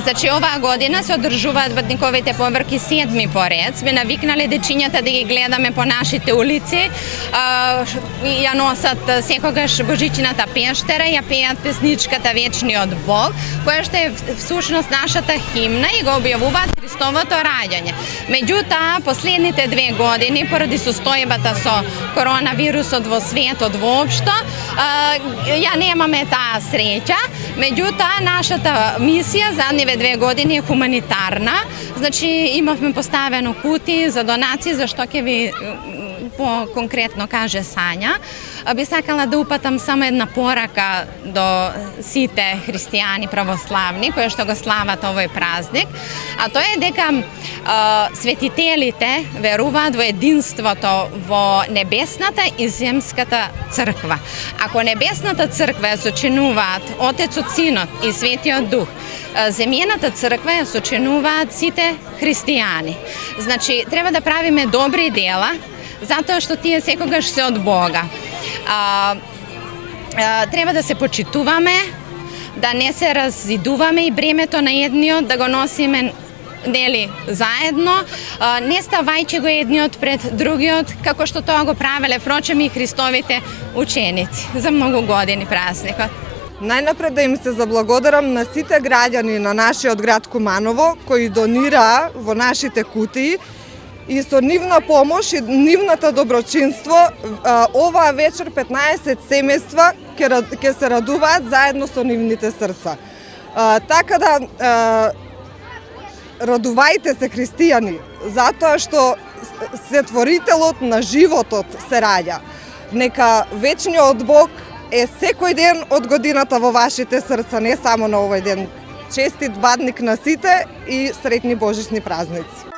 Значи, оваа година се одржуваат Бадниковите побрки 7-ми поред. Сме навикнале дечињата да ги гледаме по нашите улици. Ја носат секогаш Божичината пештера, ја пеат песничката Вечниот Бог, која што е всушност нашата химна и го објавуваат Христовото раѓање. Меѓутоа, последните 2 години, поради состојбата со коронавирусот во светот воопшто, ја немаме таа среќа. Меѓутоа, нашата мисија задниве 2 години е хуманитарна. Значи, имавме поставено кутии за донации, за што ќе ви по-конкретно каже Сања. Би сакала да упатам само една порака до сите христијани православни кои што го слават овој празник, а тоа е дека светителите веруваат во единството во небесната и земската црква. Ако небесната црква ја сочинуваат Отецот, Синот и Светиот Дух, земјената црква ја сочинуваат сите христијани. Значи, треба да правиме добри дела, затоа што тие секогаш се од Бога. Треба да се почитуваме, да не се разидуваме и бремето на едниот да го носиме заедно, не ставајќи го едниот пред другиот, како што тоа го правеле впрочем и Христовите ученици за многу години празникот. Најнапред да им се заблагодарам на сите граѓани на нашиот град Куманово кои донираа во нашите кутии и со нивна помош и нивната доброчинство оваа вечер 15 семејства ќе се радуваат заедно со нивните срца. Така да радувајте се христијани, затоа што сетворителот на животот се раѓа. Нека вечниот Бог е секој ден од годината во вашите срца, не само на овој ден. Честит Бадник на сите и среќни божични празници.